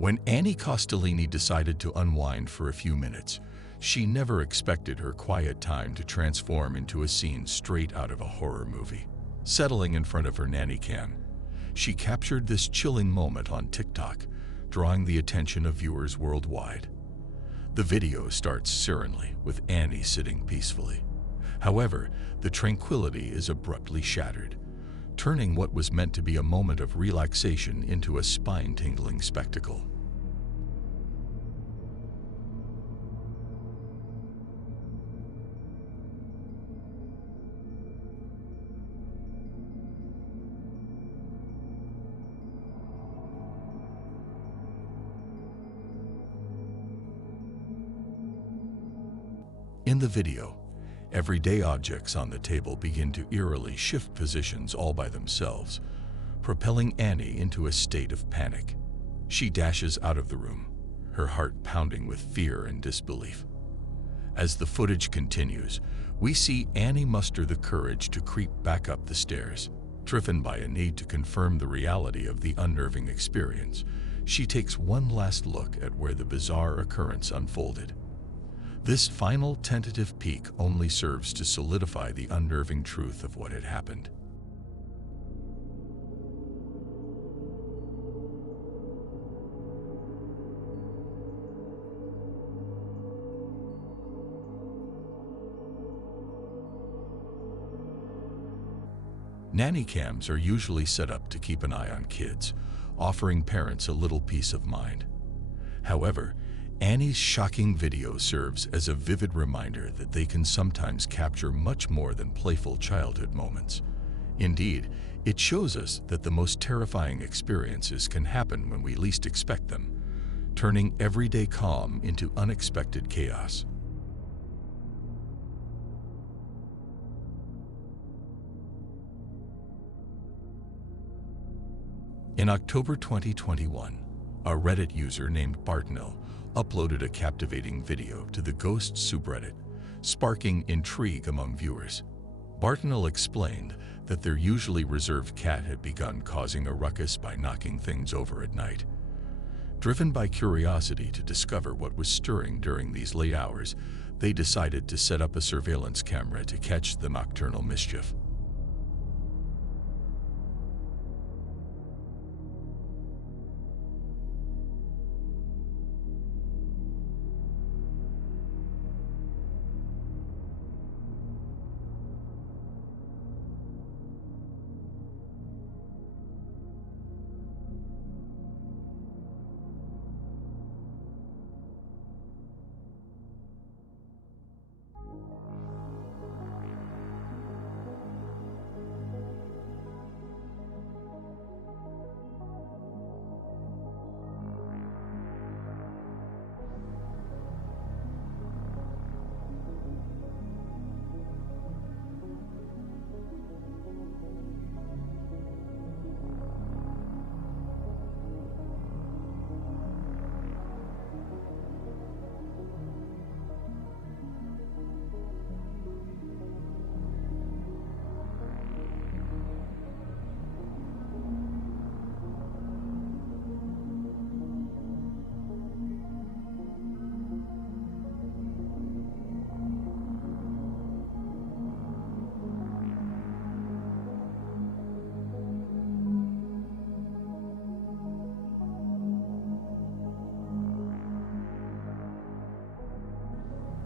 When Annie Costellini decided to unwind for a few minutes, she never expected her quiet time to transform into a scene straight out of a horror movie. Settling in front of her nanny cam, she captured this chilling moment on TikTok, drawing the attention of viewers worldwide. The video starts serenely, with Annie sitting peacefully. However, the tranquility is abruptly shattered, turning what was meant to be a moment of relaxation into a spine-tingling spectacle. In the video, everyday objects on the table begin to eerily shift positions all by themselves, propelling Annie into a state of panic. She dashes out of the room, her heart pounding with fear and disbelief. As the footage continues, we see Annie muster the courage to creep back up the stairs. Driven by a need to confirm the reality of the unnerving experience, she takes one last look at where the bizarre occurrence unfolded. This final tentative peek only serves to solidify the unnerving truth of what had happened. Nanny cams are usually set up to keep an eye on kids, offering parents a little peace of mind. However, Annie's shocking video serves as a vivid reminder that they can sometimes capture much more than playful childhood moments. Indeed, it shows us that the most terrifying experiences can happen when we least expect them, turning everyday calm into unexpected chaos. In October 2021, a Reddit user named Bartnell uploaded a captivating video to the Ghosts subreddit, sparking intrigue among viewers. Bartnell explained that their usually reserved cat had begun causing a ruckus by knocking things over at night. Driven by curiosity to discover what was stirring during these late hours, they decided to set up a surveillance camera to catch the nocturnal mischief.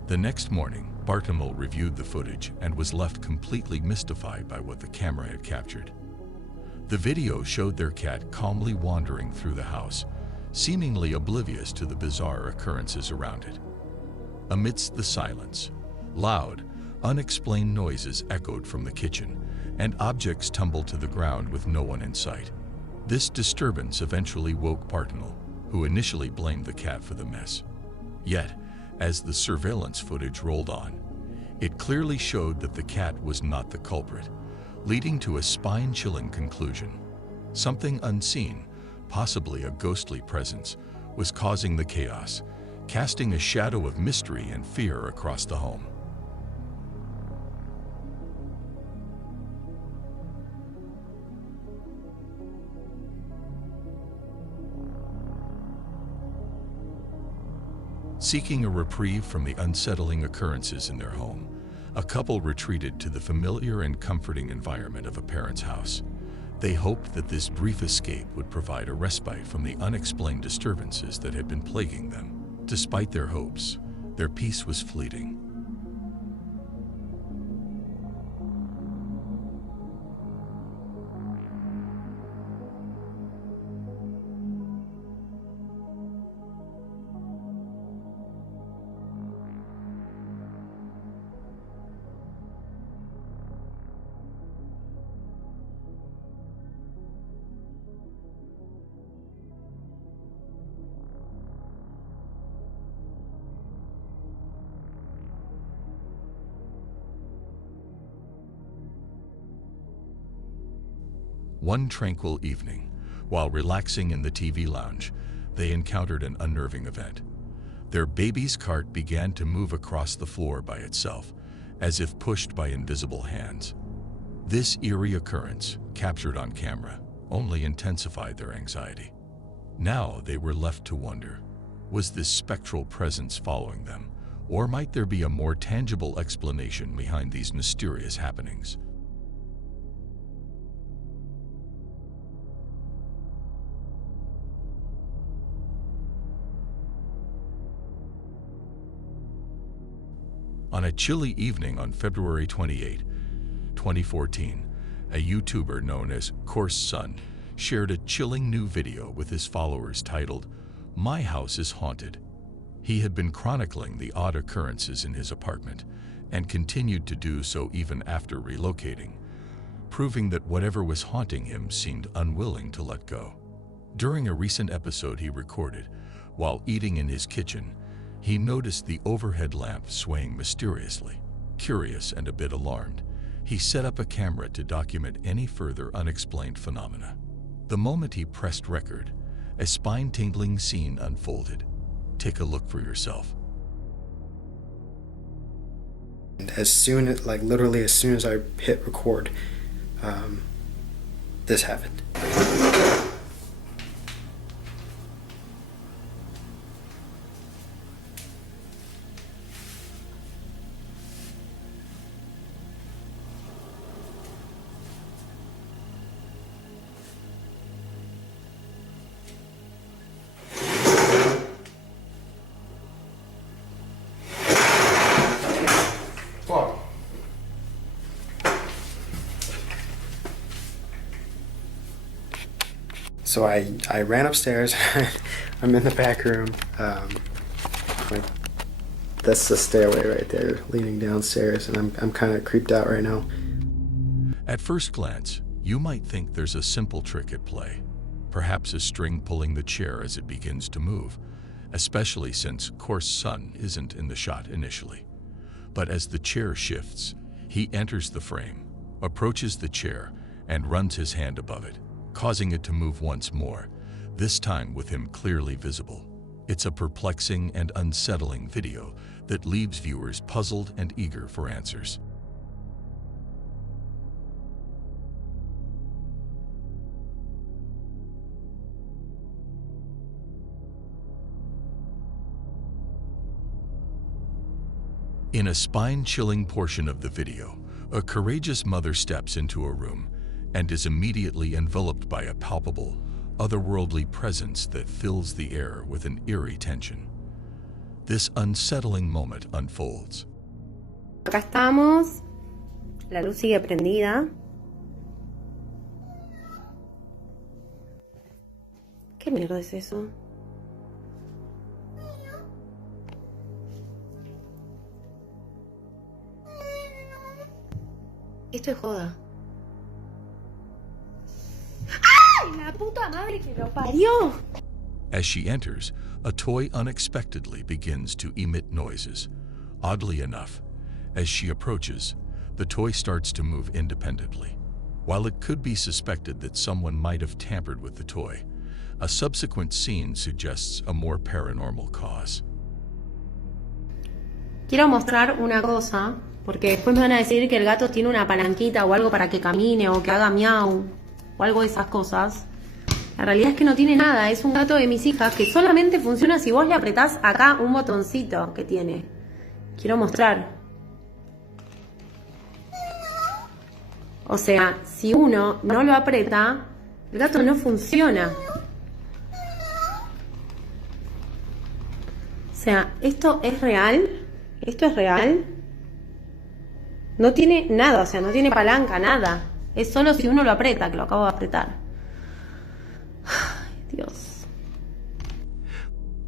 The next morning, Bartnell reviewed the footage and was left completely mystified by what the camera had captured. The video showed their cat calmly wandering through the house, seemingly oblivious to the bizarre occurrences around it. Amidst the silence, loud, unexplained noises echoed from the kitchen, and objects tumbled to the ground with no one in sight. This disturbance eventually woke Bartnell, who initially blamed the cat for the mess. Yet, as the surveillance footage rolled on, it clearly showed that the cat was not the culprit, leading to a spine-chilling conclusion. Something unseen, possibly a ghostly presence, was causing the chaos, casting a shadow of mystery and fear across the home. Seeking a reprieve from the unsettling occurrences in their home, a couple retreated to the familiar and comforting environment of a parent's house. They hoped that this brief escape would provide a respite from the unexplained disturbances that had been plaguing them. Despite their hopes, their peace was fleeting. One tranquil evening, while relaxing in the TV lounge, they encountered an unnerving event. Their baby's cart began to move across the floor by itself, as if pushed by invisible hands. This eerie occurrence, captured on camera, only intensified their anxiety. Now they were left to wonder, was this spectral presence following them, or might there be a more tangible explanation behind these mysterious happenings? On a chilly evening on February 28, 2014, a YouTuber known as Course Sun shared a chilling new video with his followers titled, "My House is Haunted." He had been chronicling the odd occurrences in his apartment and continued to do so even after relocating, proving that whatever was haunting him seemed unwilling to let go. During a recent episode he recorded, while eating in his kitchen, he noticed the overhead lamp swaying mysteriously. Curious and a bit alarmed, he set up a camera to document any further unexplained phenomena. The moment he pressed record, a spine-tingling scene unfolded. Take a look for yourself. And literally as soon as I hit record, this happened. So I ran upstairs. I'm in the back room. That's the stairway right there, leading downstairs, and I'm kind of creeped out right now. At first glance, you might think there's a simple trick at play. Perhaps a string pulling the chair as it begins to move, especially since Course Sun isn't in the shot initially. But as the chair shifts, he enters the frame, approaches the chair, and runs his hand above it, causing it to move once more, this time with him clearly visible. It's a perplexing and unsettling video that leaves viewers puzzled and eager for answers. In a spine-chilling portion of the video, a courageous mother steps into a room and is immediately enveloped by a palpable, otherworldly presence that fills the air with an eerie tension. This unsettling moment unfolds. Acá estamos, la luz sigue prendida. ¿Qué mierda es eso? Esto es joda. ¡Ay, la puta madre que lo parió! As she enters, a toy unexpectedly begins to emit noises. Oddly enough, as she approaches, the toy starts to move independently. While it could be suspected that someone might have tampered with the toy, a subsequent scene suggests a more paranormal cause. Quiero mostrar una cosa, porque después me van a decir que el gato tiene una palanquita o algo para que camine o que haga miau o algo de esas cosas. La realidad es que no tiene nada, es un gato de mis hijas que solamente funciona si vos le apretás acá un botoncito que tiene. Quiero mostrar. O sea, si uno no lo aprieta, el gato no funciona. O sea, esto es real. Esto es real. No tiene nada, o sea, no tiene palanca, nada. Es solo si uno lo aprieta, que lo acabo de apretar. Ay, Dios.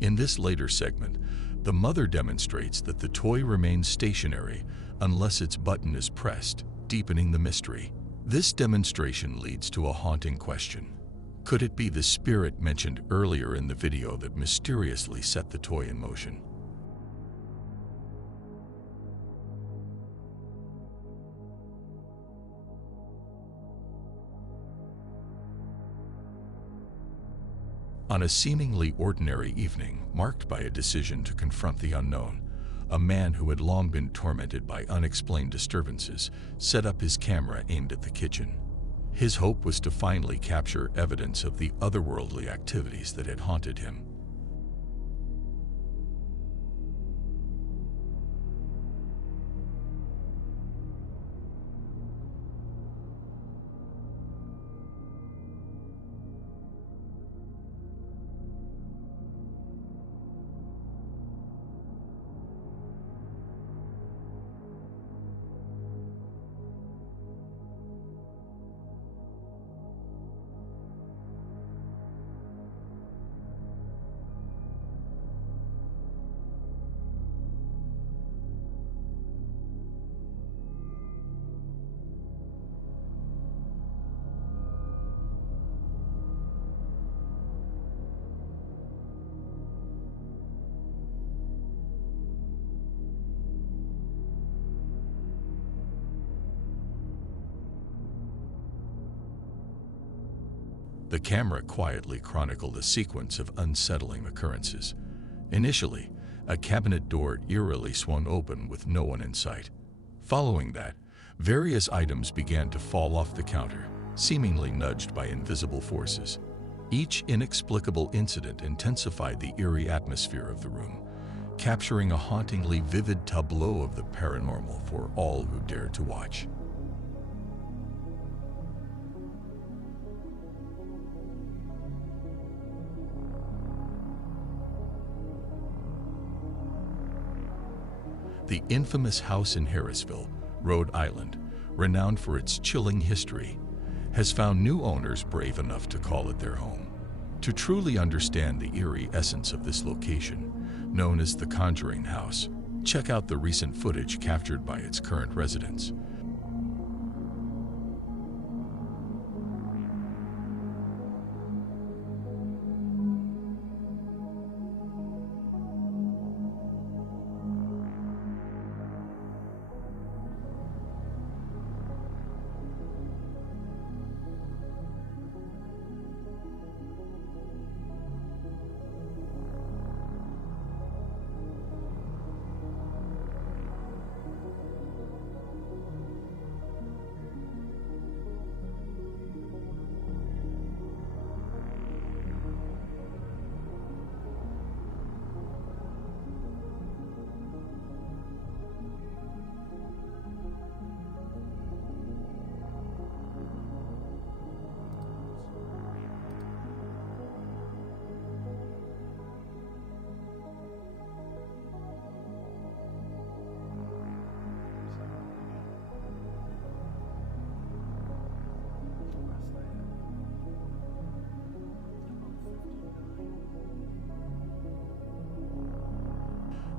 In this later segment, the mother demonstrates that the toy remains stationary unless its button is pressed, deepening the mystery. This demonstration leads to a haunting question. Could it be the spirit mentioned earlier in the video that mysteriously set the toy in motion? On a seemingly ordinary evening, marked by a decision to confront the unknown, a man who had long been tormented by unexplained disturbances set up his camera aimed at the kitchen. His hope was to finally capture evidence of the otherworldly activities that had haunted him. The camera quietly chronicled a sequence of unsettling occurrences. Initially, a cabinet door eerily swung open with no one in sight. Following that, various items began to fall off the counter, seemingly nudged by invisible forces. Each inexplicable incident intensified the eerie atmosphere of the room, capturing a hauntingly vivid tableau of the paranormal for all who dared to watch. The infamous house in Harrisville, Rhode Island, renowned for its chilling history, has found new owners brave enough to call it their home. To truly understand the eerie essence of this location, known as the Conjuring House, check out the recent footage captured by its current residents.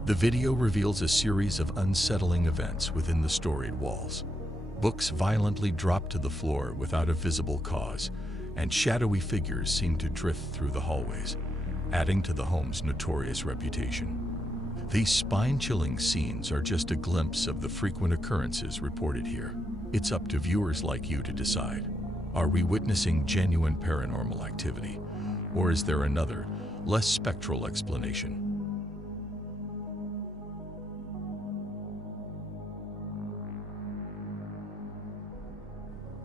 The video reveals a series of unsettling events within the storied walls. Books violently drop to the floor without a visible cause, and shadowy figures seem to drift through the hallways, adding to the home's notorious reputation. These spine-chilling scenes are just a glimpse of the frequent occurrences reported here. It's up to viewers like you to decide. Are we witnessing genuine paranormal activity, or is there another, less spectral explanation?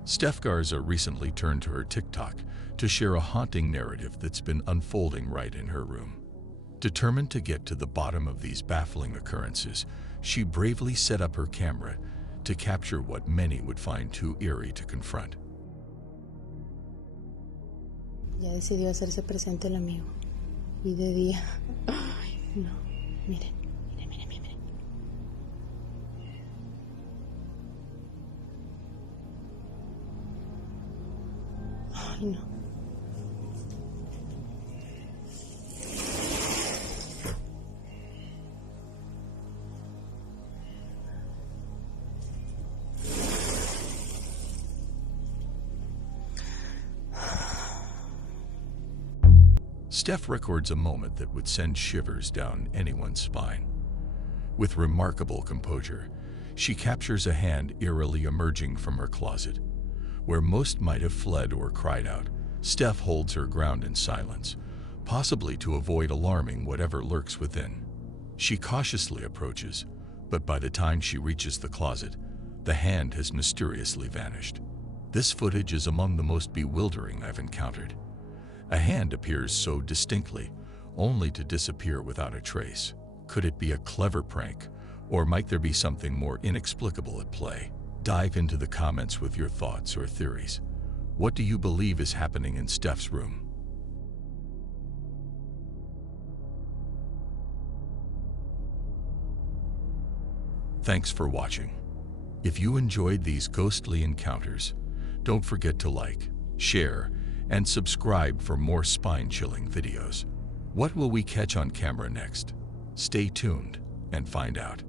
Steph Garza recently turned to her TikTok to share a haunting narrative that's been unfolding right in her room. Determined to get to the bottom of these baffling occurrences, she bravely set up her camera to capture what many would find too eerie to confront. Ya decidió hacerse presente el amigo. Y de día. Ay, no. Miren, miren, miren, miren. Ay, no. Steph records a moment that would send shivers down anyone's spine. With remarkable composure, she captures a hand eerily emerging from her closet. Where most might have fled or cried out, Steph holds her ground in silence, possibly to avoid alarming whatever lurks within. She cautiously approaches, but by the time she reaches the closet, the hand has mysteriously vanished. This footage is among the most bewildering I've encountered. A hand appears so distinctly, only to disappear without a trace. Could it be a clever prank, or might there be something more inexplicable at play? Dive into the comments with your thoughts or theories. What do you believe is happening in Steph's room? Thanks for watching. If you enjoyed these ghostly encounters, don't forget to like, share, and subscribe for more spine-chilling videos. What will we catch on camera next? Stay tuned and find out.